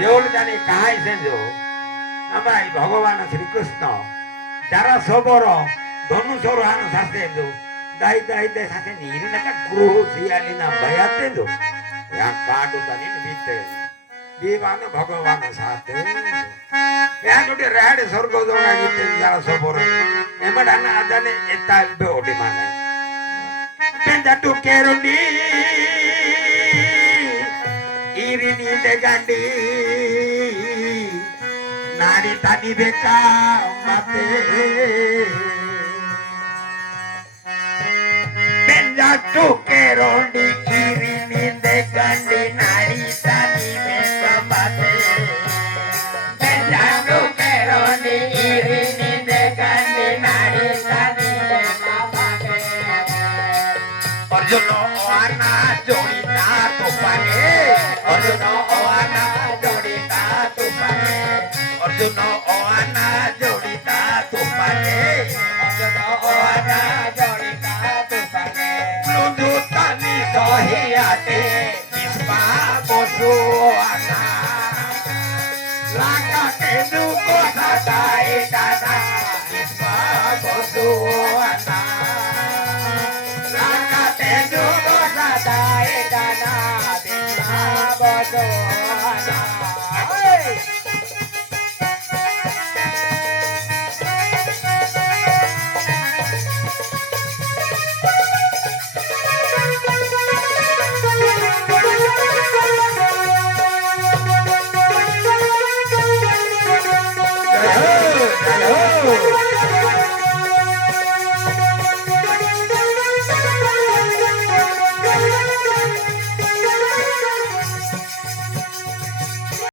देवल जाने कहाई सेंजो हमारा भगवान श्री कृष्ण जरा सबरो धनुषर आन साथे जो दाई दाई दे साथे नीरी नका ग्रोह सियाली ना भयाते जो या काडू तनी बीते दीवान भगवान साथे या जोटे रेड स्वर्ग जोगा गीते जरा सबरो एमडाना आदाने एता बेओडी माने पेंजाटू केरोडी इरिनी दे गांडी नारी तानी बेका माते पेंजाटू केरोडी इरिनी दे गांडी नारी तानी बेका माते पेंजाटू केरोडी इरिनी दे गांडी नारी तानी बेका माते अर्जुन आना जोड़ीता तूफाने अर्जुन आना जोड़ीता तूफाने अर्जुन आना जोड़ीता तूफाने अर्जुन आना जोड़ीता तूफाने लुंडू तनी सहियाते किस्मा बसु आना लाका तेनु को सदाई दादा किस्मा बसु आना लाका तेनु को सदाई दादा किस्मा बसु